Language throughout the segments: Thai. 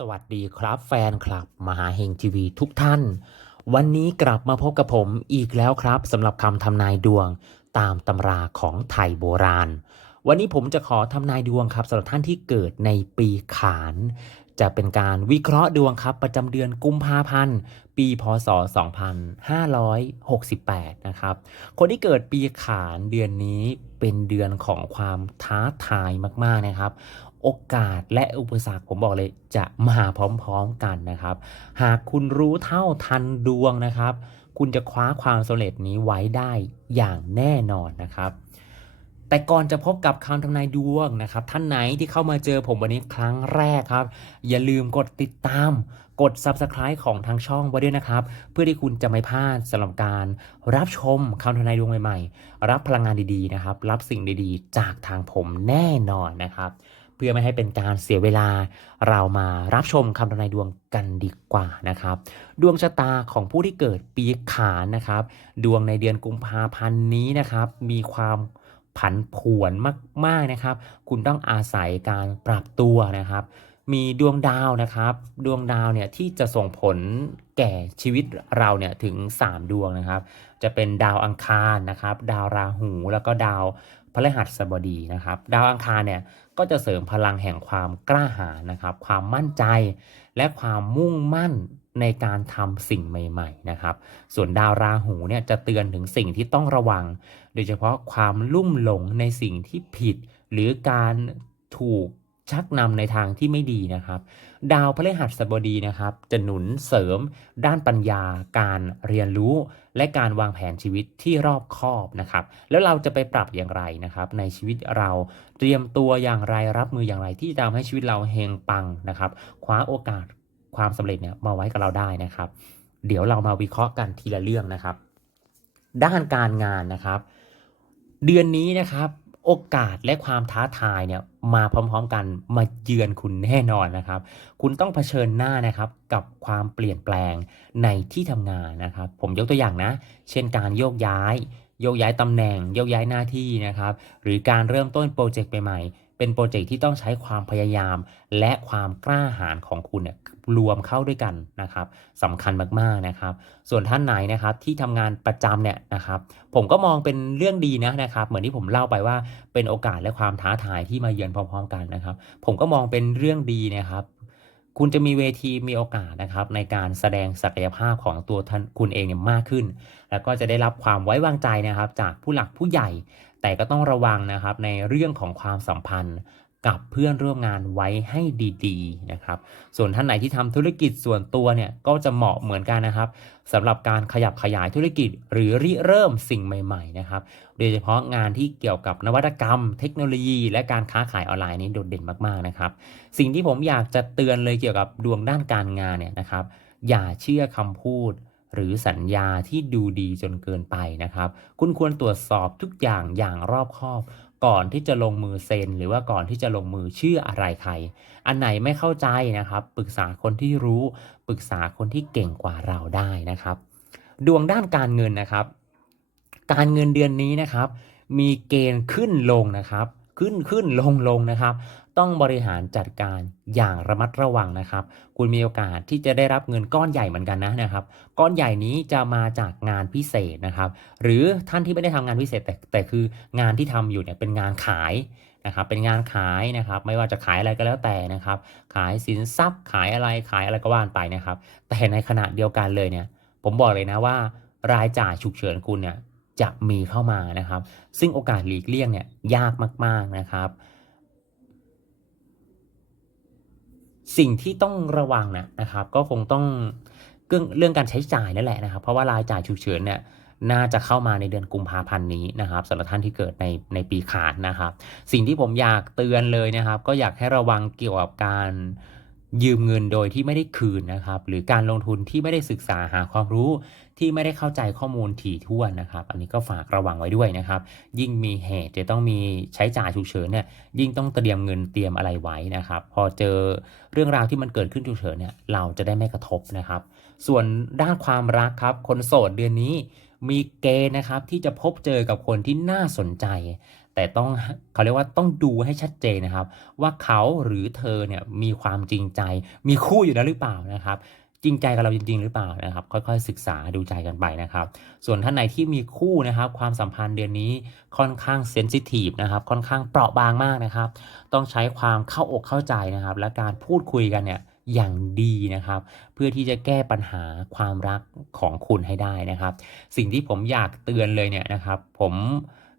สวัสดีครับแฟนคลับ มหาเฮงทีวีทุกท่าน วันนี้กลับมาพบกับผมอีกแล้วครับสำหรับคำทำนายดวงตามตำราของไทยโบราณ วันนี้ผมจะขอทำนายดวงครับสำหรับท่านที่เกิดในปีขาน จะเป็นการวิเคราะห์ดวงครับ ประจำเดือนกุมภาพันธ์ปีพศ 2568 นะครับ คนที่เกิดปีขานเดือนนี้เป็นเดือนของความท้าทายมากๆนะครับ โอกาสและอุปสรรคผมบอกเลยจะมาพร้อมๆกันนะครับ หากคุณรู้เท่าทันดวงนะครับ คุณจะคว้าความสำเร็จนี้ไว้ได้อย่างแน่นอนนะครับ แต่ก่อนจะพบกับคำทำนายดวงนะครับ ท่านไหนที่เข้ามาเจอผมวันนี้ครั้งแรกครับ อย่าลืมกดติดตามกด Subscribe ของทางช่องไว้ด้วยนะครับ เพื่อที่คุณจะไม่พลาดสำหรับการรับชมคำทำนายดวงใหม่ๆ รับพลังงานดีๆนะครับ รับสิ่งดีๆ จากทางผมแน่นอนนะครับ เพื่อไม่ให้เป็นการเสียเวลา เรามารับชมคำทำนายดวงกันดีกว่านะครับ ดวงชะตาของผู้ที่เกิดปีขานนะครับ ดวงในเดือนกุมภาพันธ์นี้นะครับ มีความผันผวนมาก ๆนะครับ คุณต้องอาศัยการปรับตัวนะครับ มีดวงดาวนะครับ ดวงดาวเนี่ยที่จะส่งผลแก่ชีวิตเราเนี่ยถึง 3 ดวงนะครับ จะเป็นดาวอังคารนะครับ ดาวราหูแล้วก็ดาว พฤหัสบดีนะครับ ดาวอังคารเนี่ยก็จะเสริมพลังแห่งความกล้าหาญนะครับ ความมั่นใจ และความมุ่งมั่นในการทำสิ่งใหม่ๆนะครับ ส่วนดาวราหูเนี่ยจะเตือนถึงสิ่งที่ต้องระวัง โดยเฉพาะความลุ่มหลงในสิ่งที่ผิด หรือการถูก ชักนำในทางที่ไม่ดีนะครับ ดาวพฤหัสบดีนะครับ จะหนุนเสริม ด้านปัญญา การเรียนรู้ และการวางแผนชีวิตที่รอบคอบนะครับ แล้วเราจะไปปรับอย่างไรนะครับ ในชีวิตเราเตรียมตัวอย่างไรรับมืออย่างไรที่จะทำให้ชีวิตเราเฮงปังนะครับคว้าโอกาสความสำเร็จเนี่ยมาไว้กับเราได้นะครับ เดี๋ยวเรามาวิเคราะห์กันทีละเรื่องนะครับ ด้านการงานนะครับ เดือนนี้นะครับ โอกาสและความท้าทายเนี่ยมาพร้อมๆกันมาเยือนคุณแน่นอนนะครับ คุณต้องเผชิญหน้านะครับกับความเปลี่ยนแปลงในที่ทำงานนะครับ ผมยกตัวอย่างนะ เช่นการโยกย้าย ยกย้ายตำแหน่งโยกย้ายหน้าที่นะครับ หรือการเริ่มต้นโปรเจกต์ใหม่ๆ เป็นโปรเจกต์ที่ต้องใช้ความพยายาม และความกล้าหาญของคุณเนี่ยรวมเข้าด้วยกันนะครับสำคัญมากๆนะครับ ส่วนท่านไหนนะครับที่ทำงานประจำเนี่ยนะครับ ผมก็มองเป็นเรื่องดีนะนะครับ เหมือนที่ผมเล่าไปว่าเป็นโอกาสและความท้าทายที่มาเยือนพร้อม ๆ กันนะครับ ผมก็มองเป็นเรื่องดีนะครับ คุณจะมีเวทีมีโอกาสนะครับในการแสดงศักยภาพของตัวท่านคุณเองเนี่ยมากขึ้น แล้วก็จะได้รับความไว้วางใจนะครับ จากผู้หลักผู้ใหญ่ แต่ก็ต้องระวังนะครับในเรื่องของความสัมพันธ์ กับเพื่อนร่วมงานไว้ให้ดีๆนะครับ ส่วนท่านไหนที่ทำธุรกิจส่วนตัวเนี่ยก็จะเหมาะเหมือนกันนะครับสำหรับการขยับขยายธุรกิจหรือริเริ่มสิ่งใหม่ ๆ นะครับ โดยเฉพาะงานที่เกี่ยวกับนวัตกรรม เทคโนโลยี และการค้าขายออนไลน์นี้โดดเด่นมากๆนะครับ สิ่งที่ผมอยากจะเตือนเลยเกี่ยวกับดวงด้านการงานเนี่ยนะครับ อย่าเชื่อคำพูดหรือสัญญาที่ดูดีจนเกินไปนะครับ คุณควรตรวจสอบทุกอย่างอย่างรอบคอบ ก่อนที่จะลงมือเซ็น หรือว่าก่อนที่จะลงมือเชื่ออะไรใคร อันไหนไม่เข้าใจนะครับ ปรึกษาคนที่รู้ ปรึกษาคนที่เก่งกว่าเราได้นะครับ ดวงด้านการเงินนะครับ การเงินเดือนนี้นะครับ มีเกณฑ์ขึ้นลงนะครับ ขึ้นขึ้นลงลงนะครับ ต้องบริหารจัดการอย่างระมัดระวังนะครับ คุณมีโอกาสที่จะได้รับเงินก้อนใหญ่เหมือนกันนะนะครับ ก้อนใหญ่นี้จะมาจากงานพิเศษนะครับ หรือท่านที่ไม่ได้ทำงานพิเศษแต่แต่คืองานที่ทำอยู่เนี่ยเป็นงานขายนะครับ เป็นงานขายนะครับ ไม่ว่าจะขายอะไรก็แล้วแต่นะครับ ขายสินทรัพย์ ขายอะไรขายอะไรก็ว่านไปนะครับ แต่ในขณะเดียวกันเลยเนี่ยผมบอกเลยนะว่ารายจ่ายฉุกเฉินคุณเนี่ยจะมีเข้ามานะครับ ซึ่งโอกาสหลีกเลี่ยงเนี่ยยากมากๆนะครับ สิ่งที่ต้องระวังนะนะครับ ก็คงต้องเรื่องเรื่องการใช้จ่ายนั่นแหละนะครับ เพราะว่ารายจ่ายฉุกเฉินเนี่ยน่าจะเข้ามาในเดือนกุมภาพันธ์นี้นะครับสำหรับท่านที่เกิดในในปีขานนะครับ สิ่งที่ผมอยากเตือนเลยนะครับ ก็อยากให้ระวังเกี่ยวกับการยืมเงินโดยที่ไม่ได้คืนนะครับ หรือการลงทุนที่ไม่ได้ศึกษาหาความรู้ ที่ไม่ได้เข้าใจข้อมูลถี่ถ้วนนะครับ อันนี้ก็ฝากระวังไว้ด้วยนะครับ ยิ่งมีเหตุจะต้องมีใช้จ่ายฉุกเฉินเนี่ยยิ่งต้องเตรียมเงินเตรียมอะไรไว้นะครับ พอเจอเรื่องราวที่มันเกิดขึ้นฉุกเฉินเนี่ยเราจะได้ไม่กระทบนะครับ ส่วนด้านความรักครับ คนโสดเดือนนี้มีเกณฑ์นะครับที่จะพบเจอกับคนที่น่าสนใจ แต่ต้องเขาเรียกว่าต้องดูให้ชัดเจนนะครับ ว่าเขาหรือเธอเนี่ยมีความจริงใจ มีคู่อยู่แล้วหรือเปล่านะครับ จริงใจกับเราจริง ๆ หรือเปล่านะครับ ค่อยๆศึกษาดูใจกันไปนะครับ ส่วนท่านไหนที่มีคู่นะครับ ความสัมพันธ์เดือนนี้ค่อนข้างเซนซิทีฟนะครับ ค่อนข้างเปราะบางมากนะครับ ต้องใช้ความเข้าอกเข้าใจนะครับ และการพูดคุยกันเนี่ยอย่างดีนะครับ เพื่อที่จะแก้ปัญหาความรักของคุณให้ได้นะครับ สิ่งที่ผมอยากเตือนเลยเนี่ยนะครับ ผม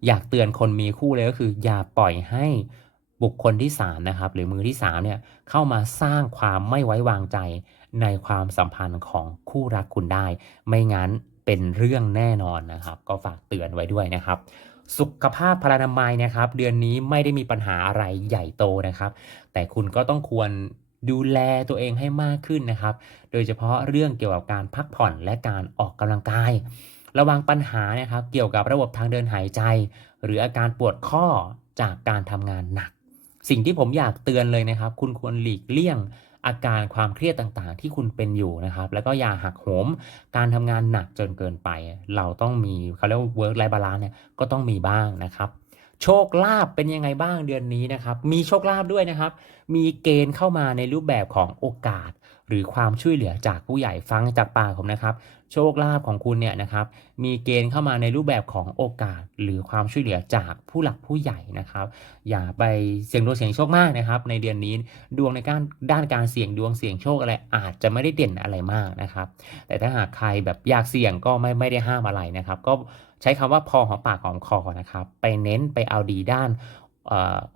อยากเตือนคนมีคู่เลยก็คือ อย่าปล่อยให้ บุคคลที่3นะครับหรือมือที่3เนี่ยเข้ามาสร้างความไม่ไว้วางใจในความสัมพันธ์ของคู่รักคุณได้ ไม่งั้นเป็นเรื่องแน่นอนนะครับ ก็ฝากเตือนไว้ด้วยนะครับ สุขภาพพลานามัยนะครับ เดือนนี้ไม่ได้มีปัญหาอะไรใหญ่โตนะครับ แต่คุณก็ต้องควรดูแลตัวเองให้มากขึ้นนะครับ โดยเฉพาะเรื่องเกี่ยวกับการพักผ่อนและการออกกำลังกาย ระวังปัญหานะครับ เกี่ยวกับระบบทางเดินหายใจ หรืออาการปวดข้อจากการทำงานหนัก สิ่งที่ผมอยากเตือนเลยนะครับ คุณควรหลีกเลี่ยงอาการความเครียดต่างๆ ที่คุณเป็นอยู่นะครับ แล้วก็อย่าหักโหมการทำงานหนักจนเกินไป เราต้องมีเขาเรียกว่า work life balance เนี่ยก็ต้องมีบ้างนะครับ โชคลาภเป็นยังไงบ้างเดือนนี้นะครับ มีโชคลาภด้วยนะครับ มีเกณฑ์เข้ามาในรูปแบบของโอกาส หรือความช่วยเหลือจากผู้ใหญ่ฟังจากปากผมนะครับ โชคลาภของคุณเนี่ยนะครับ มีเกณฑ์เข้ามาในรูปแบบของโอกาส หรือความช่วยเหลือจากผู้หลักผู้ใหญ่นะครับ อย่าไปเสี่ยงดวงเสี่ยงโชคมากนะครับ ในเดือนนี้ดวงในการด้านการเสี่ยงดวงเสี่ยงโชคอะไรอาจจะไม่ได้เด่นอะไรมากนะครับ แต่ถ้าหากใครแบบอยากเสี่ยงก็ไม่ไม่ได้ห้ามอะไรนะครับ ก็ ใช้คำว่าพอหอมปากหอมคอนะครับ ไปเน้นไปเอาดีด้าน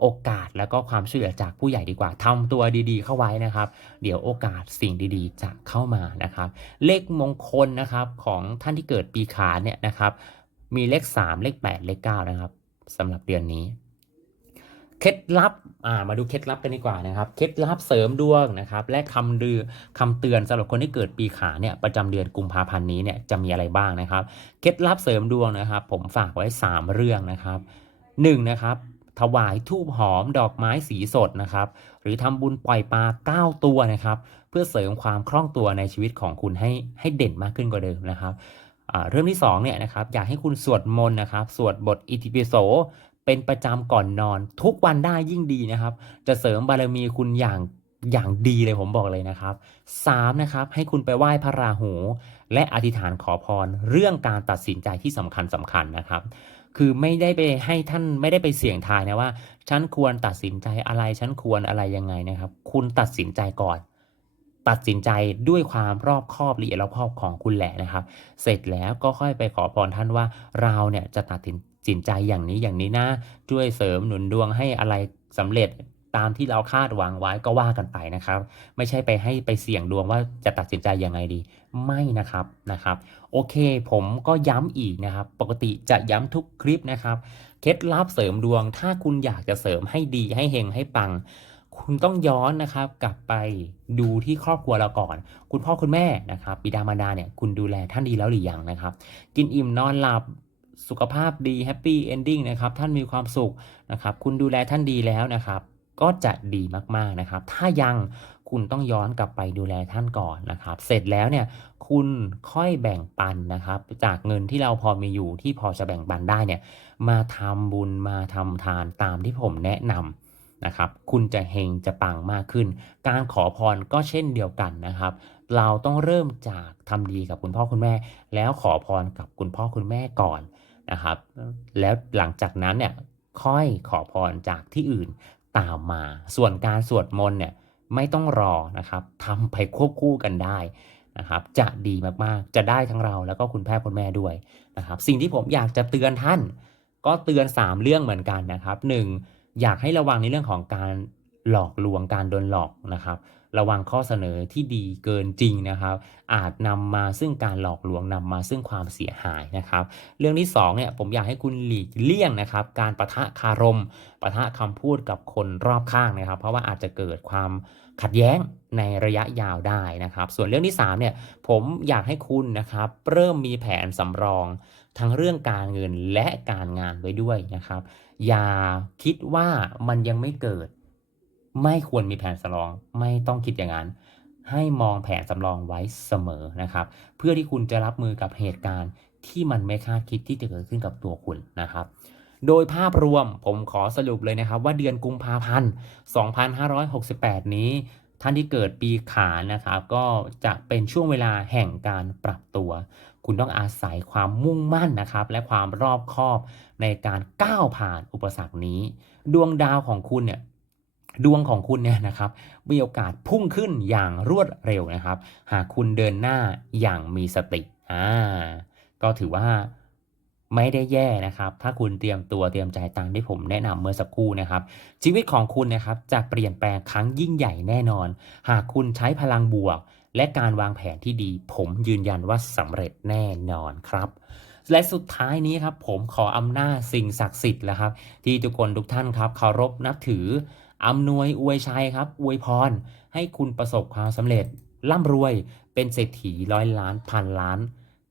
โอกาสแล้วก็ความช่วยเหลือจากผู้ใหญ่ดีกว่าทำตัวดีๆ เข้าไว้นะครับ เดี๋ยวโอกาสสิ่งดีๆ จะเข้ามานะครับ เลขมงคลนะครับของท่านที่เกิดปีขานเนี่ยนะครับ มีเลข 3 เลข 8 เลข 9 นะครับสำหรับเดือนนี้ เคล็ดลับอ่ามาดูเคล็ดลับกันดีกว่านะครับ เคล็ดลับเสริมดวงนะครับ และคำดือคำเตือนสำหรับคนที่เกิดปีขาเนี่ยประจำเดือนกุมภาพันธ์นี้เนี่ยจะมีอะไรบ้างนะครับ เคล็ดลับเสริมดวงนะครับ ผมฝากไว้ 3 เรื่องนะครับ 1. นะครับถวายทูบหอมดอกไม้สีสดนะครับ หรือทำบุญปล่อยปลา 9 ตัวนะครับ เพื่อเสริมความคล่องตัวในชีวิตของคุณให้ให้เด่นมากขึ้นกว่าเดิมนะครับเรื่องที่2เนี่ยนะครับอยากให้คุณสวดมนต์นะครับ สวดบทอิติปิโส เป็นประจำก่อนนอน ทุกวันได้ยิ่งดีนะครับ จะเสริมบารมีคุณอย่างอย่างดีเลยผมบอกเลยนะครับ 3 นะครับให้คุณไปไหว้พระราหู และอธิษฐานขอพรเรื่องการตัดสินใจที่สำคัญสำคัญนะครับ คือไม่ได้ไปให้ท่านไม่ได้ไปเสี่ยงทายนะว่า ฉันควรตัดสินใจอะไรฉันควรอะไรยังไงนะครับ คุณตัดสินใจก่อน ตัดสินใจด้วยความรอบคอบละเอียดรอบคอบของคุณแหละนะครับ เสร็จแล้วก็ค่อยไปขอพรท่านว่าเราเนี่ยจะตัดสิน สินใจอย่างนี้อย่างนี้นะช่วยเสริมหนุนดวงให้อะไรสำเร็จตามที่เราคาดหวังไว้ก็ว่ากันไปนะครับ ไม่ใช่ไปให้ไปเสี่ยงดวงว่าจะตัดสินใจยังไงดี ไม่นะครับนะครับ โอเค ผมก็ย้ำอีกนะครับ ปกติจะย้ำทุกคลิปนะครับเคล็ดลับเสริมดวง ถ้าคุณอยากจะเสริมให้ดีให้เฮงให้ปัง คุณต้องย้อนนะครับกลับไปดูที่ครอบครัวเราก่อน คุณพ่อคุณแม่นะครับบิดามารดาเนี่ยคุณดูแลท่านดีแล้วหรือยังนะครับ กินอิ่มนอนหลับ สุขภาพดีแฮปปี้เอนดิ้งนะครับท่านมีความสุขนะครับคุณดูแลท่านดีแล้วนะครับ ก็จะดีมากๆนะครับ ถ้ายังคุณต้องย้อนกลับไปดูแลท่านก่อนนะครับ เสร็จแล้วเนี่ยคุณค่อยแบ่งปันนะครับ จากเงินที่เราพอมีอยู่ที่พอจะแบ่งปันได้เนี่ยมาทำบุญมาทำทานตามที่ผมแนะนำนะครับ คุณจะเฮงจะปังมากขึ้น การขอพรก็เช่นเดียวกันนะครับ เราต้องเริ่มจากทำดีกับคุณพ่อคุณแม่ แล้วขอพรกับคุณพ่อคุณแม่ก่อน นะครับ แล้วหลังจากนั้นเนี่ยค่อยขอพรจากที่อื่นตามมา ส่วนการสวดมนต์เนี่ยไม่ต้องรอนะครับทำไปควบคู่กันได้นะครับจะดีมากๆ จะได้ทั้งเราแล้วก็คุณแพ่คุณแม่ด้วยนะครับ สิ่งที่ผมอยากจะเตือนท่าน ก็เตือน 3 เรื่องเหมือนกันนะครับ 1. อยากให้ระวังในเรื่องของการหลอกลวงการโดนหลอกนะครับ ระวังข้อเสนอที่ดีเกินจริงนะครับ อาจนำมาซึ่งการหลอกลวงนำมาซึ่งความเสียหายนะครับ เรื่องที่2เนี่ยผมอยากให้คุณหลีกเลี่ยงนะครับ การประทะคารมประทะคำพูดกับคนรอบข้างนะครับ เพราะว่าอาจจะเกิดความขัดแย้งในระยะยาวได้นะครับ ส่วนเรื่องที่3เนี่ยผมอยากให้คุณนะครับ เริ่มมีแผนสำรองทั้งเรื่องการเงินและการงานไว้ด้วยนะครับ อย่าคิดว่ามันยังไม่เกิด ไม่ควรมีแผนสำรอง ไม่ต้องคิดอย่างนั้น ให้มองแผนสำรองไว้เสมอนะครับ เพื่อที่คุณจะรับมือกับเหตุการณ์ที่มันไม่คาดคิดที่จะเกิดขึ้นกับตัวคุณนะครับ โดยภาพรวมผมขอสรุปเลยนะครับ ว่าเดือนกุมภาพันธ์ 2568 นี้ท่านที่เกิดปีขานนะครับ ก็จะเป็นช่วงเวลาแห่งการปรับตัว คุณต้องอาศัยความมุ่งมั่นนะครับ และความรอบคอบในการก้าวผ่านอุปสรรคนี้ ดวงดาวของคุณเนี่ย ดวงของคุณเนี่ยนะครับมีโอกาสพุ่งขึ้นอย่างรวดเร็วนะครับ หากคุณเดินหน้าอย่างมีสติอ่าก็ถือว่าไม่ได้แย่นะครับ ถ้าคุณเตรียมตัวเตรียมใจตามที่ผมแนะนำเมื่อสักครู่นะครับ ชีวิตของคุณนะครับจะเปลี่ยนแปลงครั้งยิ่งใหญ่แน่นอน หากคุณใช้พลังบวก และการวางแผนที่ดี ผมยืนยันว่าสำเร็จแน่นอนครับและสุดท้ายนี้ครับผมขออำนาจสิ่งศักดิ์สิทธิ์แล้วครับ ที่ทุกคนทุกท่านครับเคารพนับถือ อำนวยอวยชัยครับ อวยพร ให้คุณประสบความสำเร็จ ร่ำรวยเป็นเศรษฐีร้อยล้านพันล้าน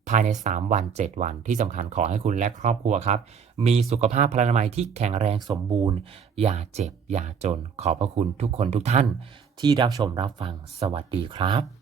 ภายใน 3 วัน 7 วันที่สำคัญขอให้คุณและครอบครัวครับ มีสุขภาพพลานามัยที่แข็งแรงสมบูรณ์ อย่าเจ็บ อย่าจน ขอบพระคุณทุกคนทุกท่าน ที่รับชมรับฟังสวัสดีครับ